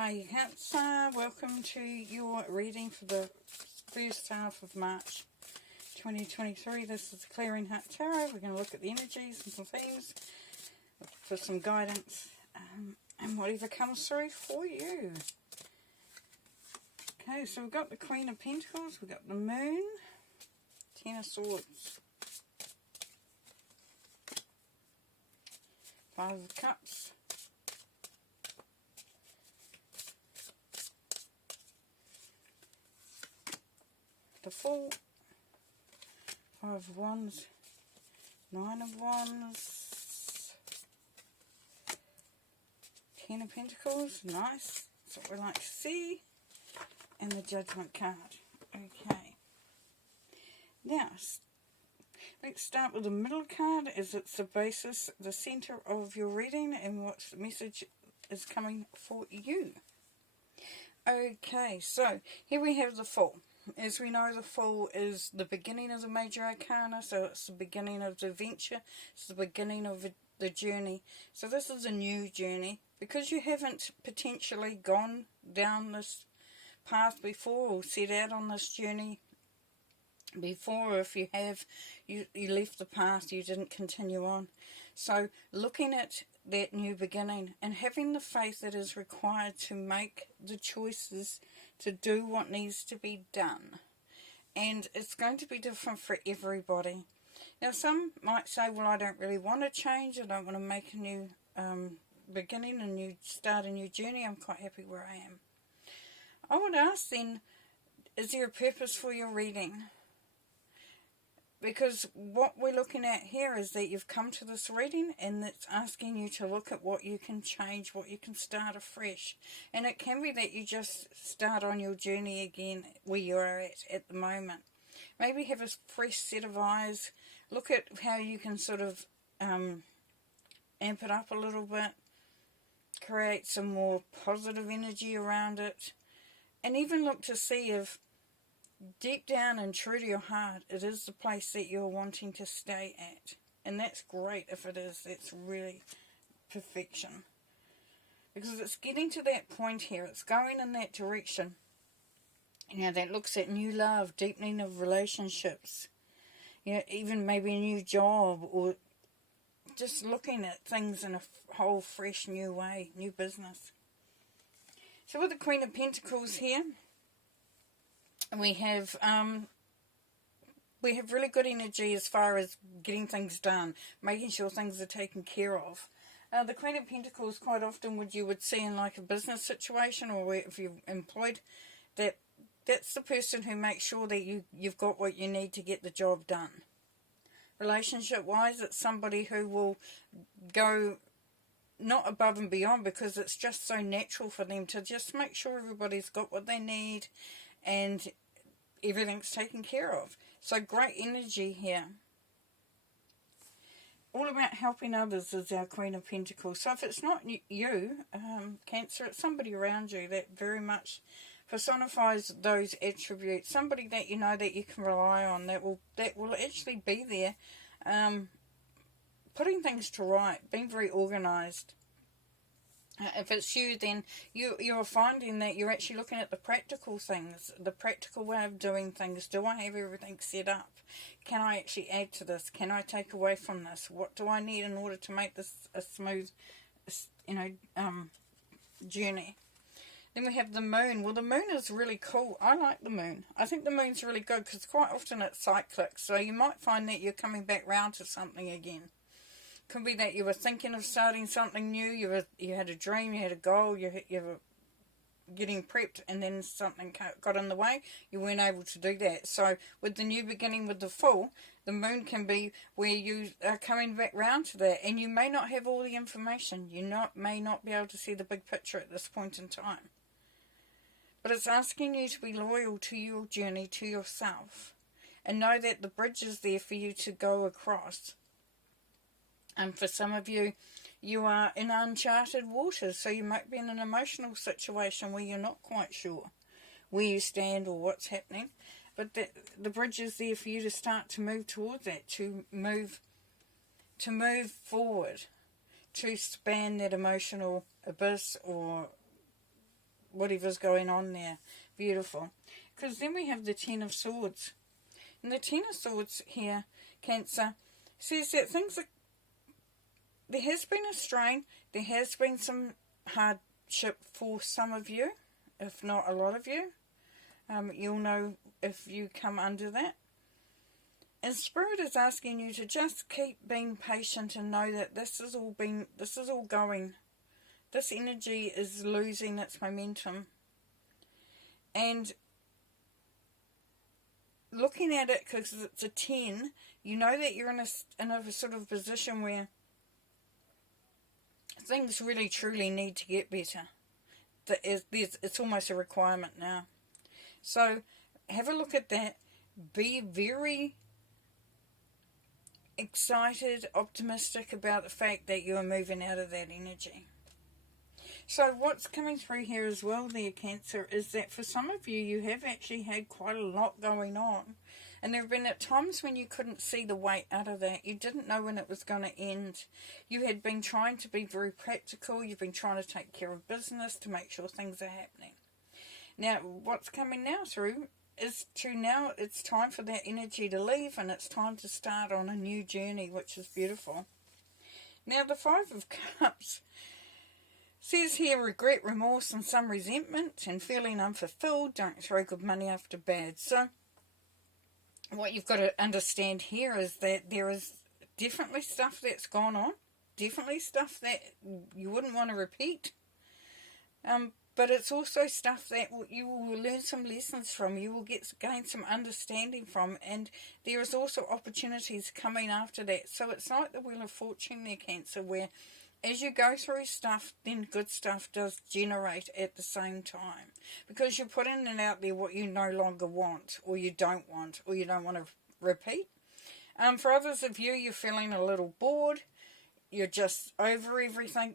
Hi Cancer, welcome to your reading for the first half of March 2023. This is the Clearing Heart Tarot. We're going to look at the energies and some themes for some guidance and whatever comes through for you. Okay, so we've got the Queen of Pentacles, we've got the Moon, Ten of Swords, Five of Cups, the Fool, Five of Wands, Nine of Wands, Ten of Pentacles, nice, that's what we like to see, and the Judgment card. Okay, now let's start with the middle card, as it's the basis, the center of your reading, and what the message is coming for you. Okay, so here we have the Fool. As we know, the Fool is the beginning of the major arcana, so it's the beginning of the venture, it's the beginning of the journey. So this is a new journey, because you haven't potentially gone down this path before or set out on this journey before, or if you have, you left the path, you didn't continue on. So looking at that new beginning and having the faith that is required to make the choices to do what needs to be done. And it's going to be different for everybody. Now some might say, well, I don't really want to change, I don't want to make a new beginning, start a new journey, I'm quite happy where I am. I would ask then, is there a purpose for your reading? Because what we're looking at here is that you've come to this reading and it's asking you to look at what you can change, what you can start afresh. And it can be that you just start on your journey again where you are at the moment. Maybe have a fresh set of eyes. Look at how you can sort of amp it up a little bit. Create some more positive energy around it. And even look to see if deep down and true to your heart, it is the place that you're wanting to stay at. And that's great if it is. That's really perfection. Because it's getting to that point here. It's going in that direction. You know, that looks at new love, deepening of relationships. You know, even maybe a new job, or just looking at things in a whole fresh new way, new business. So with the Queen of Pentacles here, we have really good energy as far as getting things done, making sure things are taken care of. The Queen of Pentacles, quite often you would see in like a business situation, or if you're employed, that's the person who makes sure that you've got what you need to get the job done. Relationship wise, it's somebody who will go not above and beyond, because it's just so natural for them to just make sure everybody's got what they need and everything's taken care of. So great energy here. All about helping others is our Queen of Pentacles. So if it's not you, Cancer, it's somebody around you that very much personifies those attributes. Somebody that you know that you can rely on, that will actually be there, putting things to right, being very organised. If it's you, then you're finding that you're actually looking at the practical things, the practical way of doing things. Do I have everything set up? Can I actually add to this? Can I take away from this? What do I need in order to make this a smooth, journey? Then we have the Moon. Well, the Moon is really cool. I like the Moon. I think the Moon's really good because quite often it's cyclic. So you might find that you're coming back round to something again. Could be that you were thinking of starting something new, you had a dream, you had a goal, you were getting prepped, and then something got in the way, you weren't able to do that. So with the new beginning with the Fool, the Moon can be where you are coming back round to that, and you may not have all the information, may not be able to see the big picture at this point in time. But it's asking you to be loyal to your journey, to yourself, and know that the bridge is there for you to go across. And for some of you, you are in uncharted waters, so you might be in an emotional situation where you're not quite sure where you stand or what's happening. But the bridge is there for you to start to move towards that, to move forward, to span that emotional abyss or whatever's going on there. Beautiful. Because then we have the Ten of Swords. And the Ten of Swords here, Cancer, says that there has been a strain, there has been some hardship for some of you, if not a lot of you. You'll know if you come under that. And Spirit is asking you to just keep being patient and know that this is all going. This energy is losing its momentum. And looking at it, because it's a 10, you know that you're in a sort of position where things really truly need to get better. It's almost a requirement now. So have a look at that. Be very excited, optimistic about the fact that you are moving out of that energy. So what's coming through here as well there, Cancer, is that for some of you, you have actually had quite a lot going on. And there have been at times when you couldn't see the way out of that. You didn't know when it was going to end. You had been trying to be very practical. You've been trying to take care of business to make sure things are happening. Now, what's coming now through is now it's time for that energy to leave, and it's time to start on a new journey, which is beautiful. Now, the Five of Cups says here, regret, remorse, and some resentment, and feeling unfulfilled. Don't throw good money after bad. So, what you've got to understand here is that there is definitely stuff that's gone on, definitely stuff that you wouldn't want to repeat, but it's also stuff that you will learn some lessons from, you will gain some understanding from, and there is also opportunities coming after that. So it's like the Wheel of Fortune there, Cancer, where as you go through stuff, then good stuff does generate at the same time. Because you're putting it out there what you no longer want, or you don't want to repeat. For others of you, you're feeling a little bored, you're just over everything,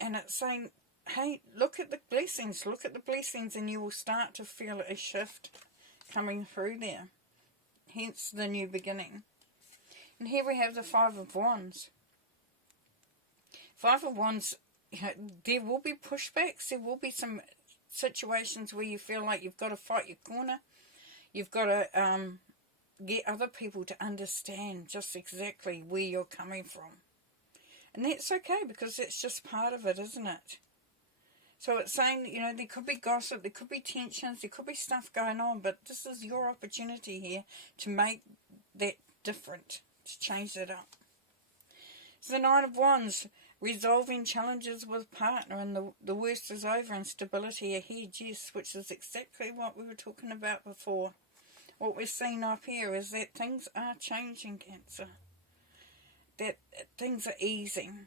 and it's saying, hey, look at the blessings, and you will start to feel a shift coming through there. Hence the new beginning. And here we have the Five of Wands. Five of Wands, there will be pushbacks, there will be some situations where you feel like you've got to fight your corner, you've got to get other people to understand just exactly where you're coming from. And that's okay, because it's just part of it, isn't it? So it's saying, there could be gossip, there could be tensions, there could be stuff going on, but this is your opportunity here to make that different, to change it up. So the Nine of Wands, resolving challenges with partner, and the worst is over and stability ahead, yes, which is exactly what we were talking about before. What we're seeing up here is that things are changing, Cancer. That things are easing,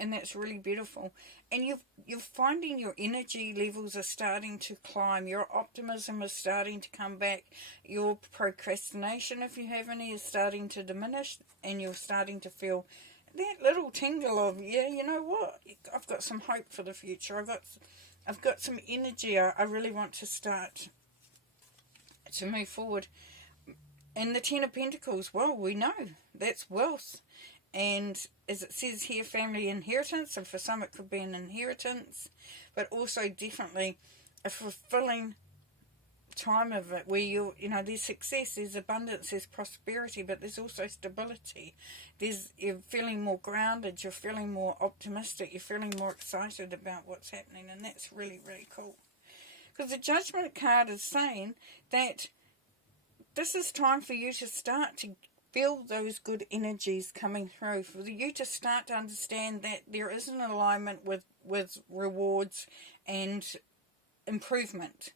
and that's really beautiful. And you're finding your energy levels are starting to climb, your optimism is starting to come back, your procrastination, if you have any, is starting to diminish, and you're starting to feel that little tingle of, yeah, you know what, I've got some hope for the future, I've got some energy, I really want to start to move forward. And the Ten of Pentacles, well, we know that's wealth, and as it says here, family inheritance, and for some it could be an inheritance, but also definitely a fulfilling time of it where there's success, there's abundance, there's prosperity, but there's also stability. You're feeling more grounded, you're feeling more optimistic, you're feeling more excited about what's happening, and that's really, really cool. Because the Judgment card is saying that this is time for you to start to feel those good energies coming through, for you to start to understand that there is an alignment with rewards and improvement.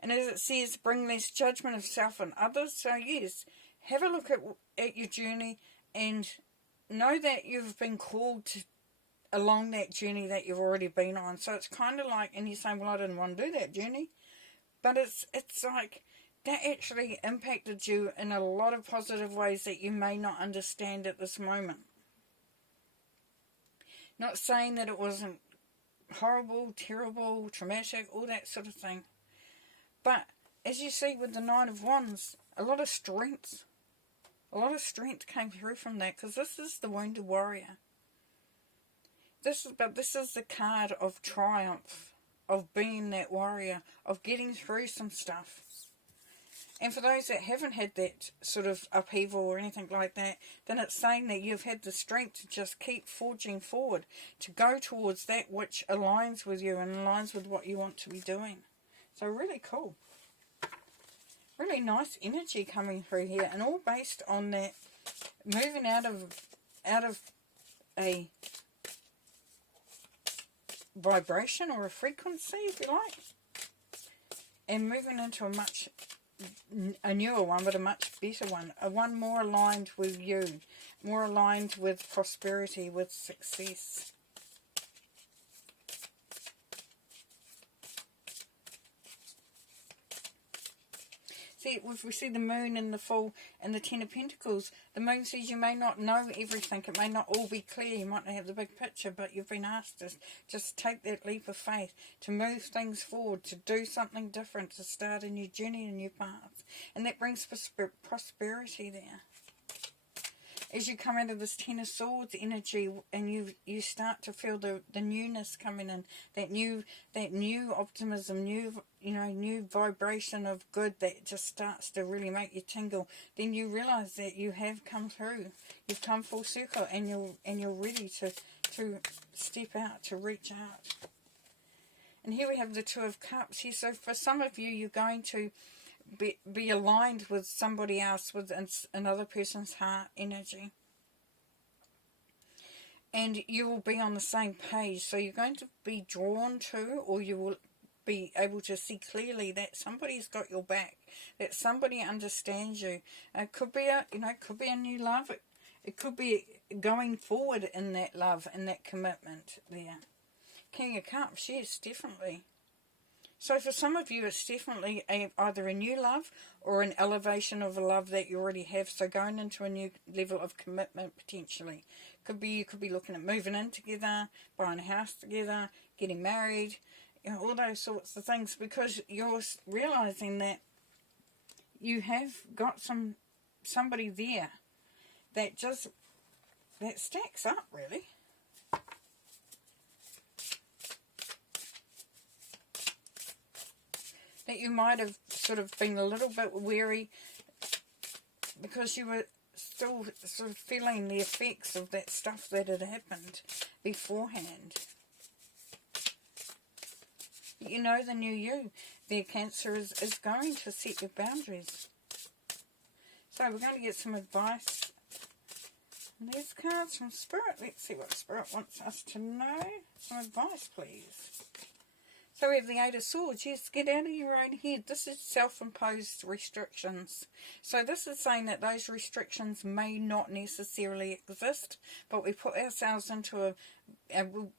And as it says, bring less judgment of self and others. So yes, have a look at your journey and know that you've been called along that journey that you've already been on. So it's kind of like, and you're saying, well, I didn't want to do that journey. But it's like, that actually impacted you in a lot of positive ways that you may not understand at this moment. Not saying that it wasn't horrible, terrible, traumatic, all that sort of thing. But as you see with the Nine of Wands, a lot of strength came through from that, because this is the Wounded Warrior. This is the card of triumph. of being that warrior, of getting through some stuff. And for those that haven't had that sort of upheaval or anything like that, then it's saying that you've had the strength to just keep forging forward, to go towards that which aligns with you and aligns with what you want to be doing. So really cool. Really nice energy coming through here, and all based on that moving out of a vibration or a frequency, if you like, and moving into a newer one, but a much better one, a one more aligned with you, more aligned with prosperity, with success. See, if we see the moon and the full and the Ten of Pentacles, the moon says you may not know everything, it may not all be clear, you might not have the big picture, but you've been asked to just take that leap of faith, to move things forward, to do something different, to start a new journey, a new path. And that brings prosperity there. As you come out of this Ten of Swords energy, and you start to feel the newness coming in, that new optimism, new vibration of good that just starts to really make you tingle, then you realise that you have come through, you've come full circle, and you're ready to step out, to reach out. And here we have the Two of Cups here. So for some of you, you're going to be aligned with somebody else, with another person's heart energy, and you will be on the same page. So you're going to be drawn to, or you will be able to see clearly that somebody's got your back, that somebody understands you. It could be a new love. It could be going forward in that love and that commitment there. King of Cups, yes, definitely. So for some of you, it's definitely either a new love or an elevation of a love that you already have. So going into a new level of commitment potentially. You could be looking at moving in together, buying a house together, getting married, all those sorts of things, because you're realising that you have got somebody there that stacks up, really. That you might have sort of been a little bit weary because you were still sort of feeling the effects of that stuff that had happened beforehand. You know the new you. Their Cancer is going to set your boundaries. So we're going to get some advice. And these cards from Spirit. Let's see what Spirit wants us to know. Some advice, please. So we have the Eight of Swords. Yes, get out of your own head. This is self-imposed restrictions. So this is saying that those restrictions may not necessarily exist, but we put ourselves into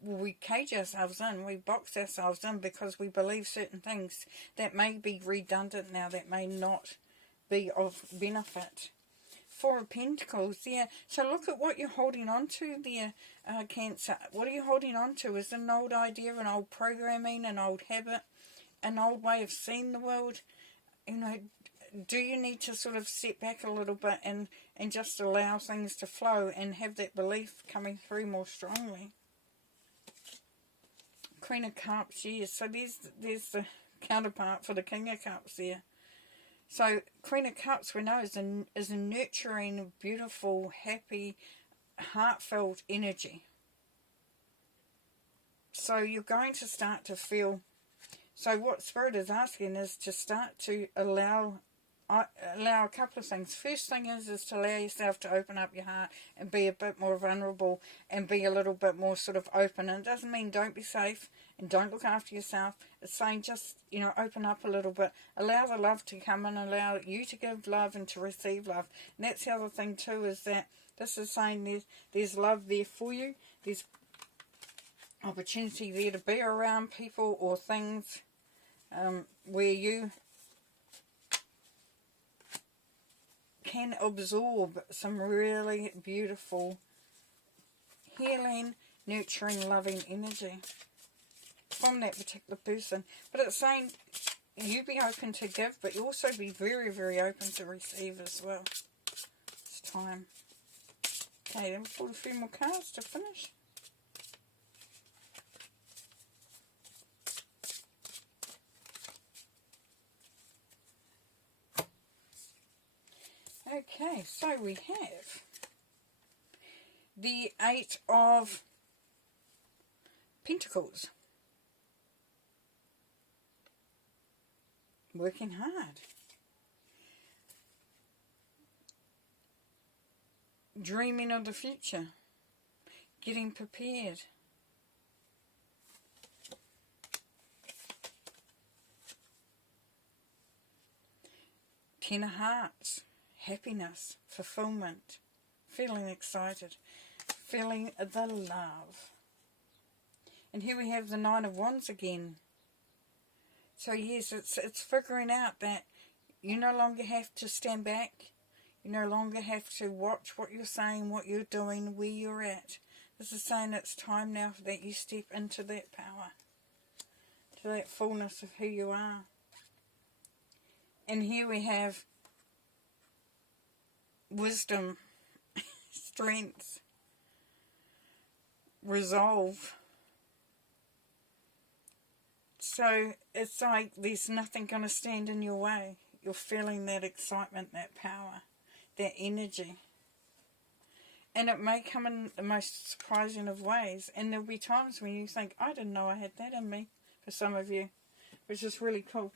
we cage ourselves in, we box ourselves in because we believe certain things that may be redundant now, that may not be of benefit. Four of Pentacles, yeah. So look at what you're holding on to there, Cancer. What are you holding on to? Is it an old idea, an old programming, an old habit, an old way of seeing the world? Do you need to sort of step back a little bit and just allow things to flow and have that belief coming through more strongly? Queen of Cups, yes. So there's the counterpart for the King of Cups there. So Queen of Cups, we know, is a nurturing, beautiful, happy, heartfelt energy. So you're going to start to feel. So what Spirit is asking is to start to allow a couple of things. First thing is to allow yourself to open up your heart and be a bit more vulnerable and be a little bit more sort of open. And it doesn't mean don't be safe and don't look after yourself. It's saying just, open up a little bit. Allow the love to come in, allow you to give love and to receive love. And that's the other thing too, is that this is saying there's love there for you. There's opportunity there to be around people or things where you can absorb some really beautiful, healing, nurturing, loving energy from that particular person. But it's saying you be open to give, but you also be very, very open to receive as well. It's time. Okay, then we'll pull a few more cards to finish. Okay, so we have the Eight of Pentacles. Working hard. Dreaming of the future. Getting prepared. Ten of Hearts. Happiness. Fulfillment. Feeling excited. Feeling the love. And here we have the Nine of Wands again. So yes, it's figuring out that you no longer have to stand back. You no longer have to watch what you're saying, what you're doing, where you're at. This is saying it's time now that you step into that power, to that fullness of who you are. And here we have wisdom, strength, resolve. So it's like there's nothing going to stand in your way. You're feeling that excitement, that power, that energy. And it may come in the most surprising of ways. And there'll be times when you think, I didn't know I had that in me, for some of you, which is really cool.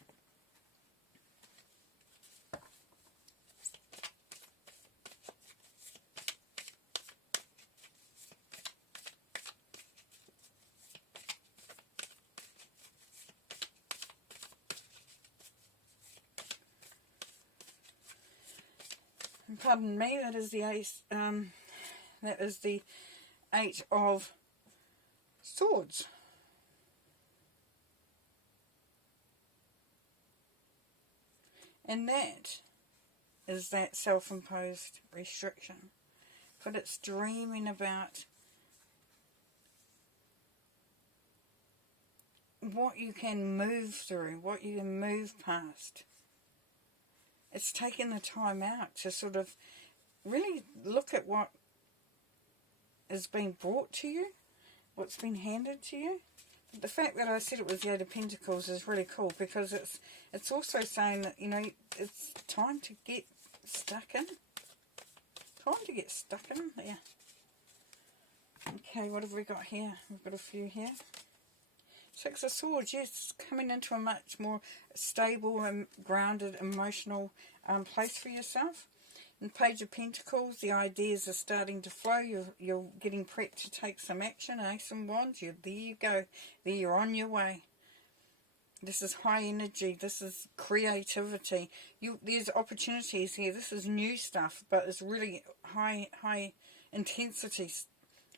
And pardon me, that is the Eight of Swords. And that is that self-imposed restriction. But it's dreaming about what you can move through, what you can move past. It's taking the time out to sort of really look at what is being brought to you, what's been handed to you. But the fact that I said it was the Eight of Pentacles is really cool, because it's also saying that, you know, it's time to get stuck in. Time to get stuck in there. Okay, what have we got here? We've got a few here. Six of Swords, yes, coming into a much more stable and grounded emotional place for yourself. And Page of Pentacles, the ideas are starting to flow. You're getting prepped to take some action. Ace of Wands, there you go. There, you're on your way. This is high energy. This is creativity. There's opportunities here. This is new stuff, but it's really high intensity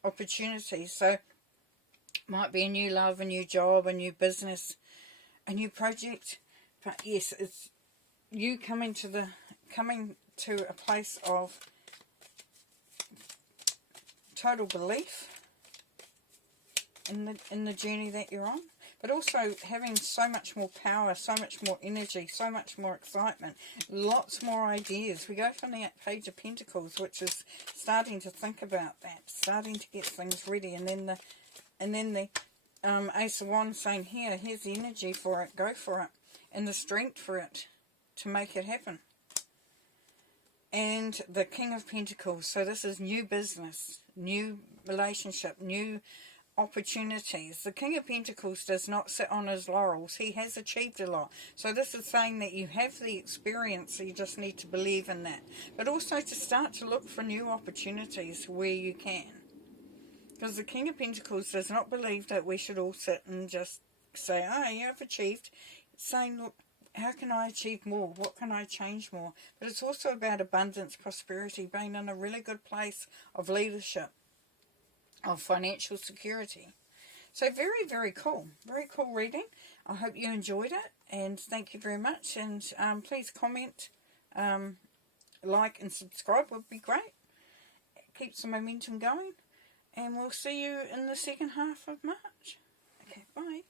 opportunities. So might be a new love, a new job, a new business, a new project. But yes, it's you coming to a place of total belief in the journey that you're on, but also having so much more power, so much more energy, so much more excitement, lots more ideas. We go from the Page of Pentacles, which is starting to think about that, starting to get things ready, and then the Ace of Wands saying, here's the energy for it, go for it, and the strength for it to make it happen. And the King of Pentacles, so this is new business, new relationship, new opportunities. The King of Pentacles does not sit on his laurels. He has achieved a lot. So this is saying that you have the experience, so you just need to believe in that. But also to start to look for new opportunities where you can. Because the King of Pentacles does not believe that we should all sit and just say, oh, you have achieved. It's saying, look, how can I achieve more? What can I change more? But it's also about abundance, prosperity, being in a really good place of leadership, of financial security. So very, very cool. Very cool reading. I hope you enjoyed it. And thank you very much. And please comment, like and subscribe would be great. Keep some momentum going. And we'll see you in the second half of March. Okay, bye.